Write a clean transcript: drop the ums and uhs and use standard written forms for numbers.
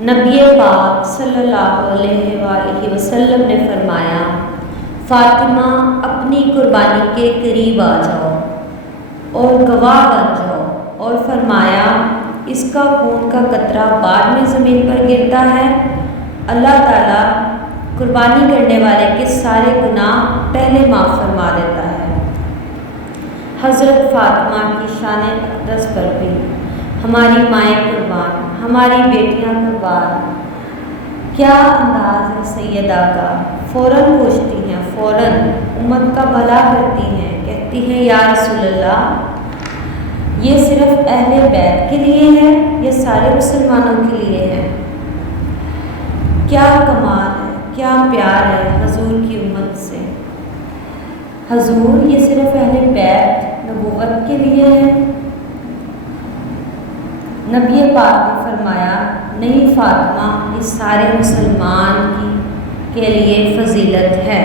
نبی پاک صلی اللہ علیہ وآلہ وسلم نے فرمایا، فاطمہ اپنی قربانی کے قریب آ جاؤ اور گواہ بن جاؤ، اور فرمایا اس کا خون کا قطرہ بعد میں زمین پر گرتا ہے، اللہ تعالیٰ قربانی کرنے والے کے سارے گناہ پہلے معاف فرما دیتا ہے۔ حضرت فاطمہ کی شان اقدس پر بھی ہماری مائیں قربان، ہماری بیٹیاں قربان، کیا انداز ہے سیدہ کا، فوراً پوچھتی ہیں، فوراً امت کا بھلا کرتی ہیں، کہتی ہیں یا رسول اللہ یہ صرف اہل بیت کے لیے ہے یا سارے مسلمانوں کے لیے ہے؟ کیا کمال ہے، کیا پیار ہے حضور کی امت سے۔ حضور یہ صرف اہل بیت نبوت کے لیے ہے؟ نبی پاک نے فرمایا نہیں فاطمہ، یہ سارے مسلمان کے لیے فضیلت ہے۔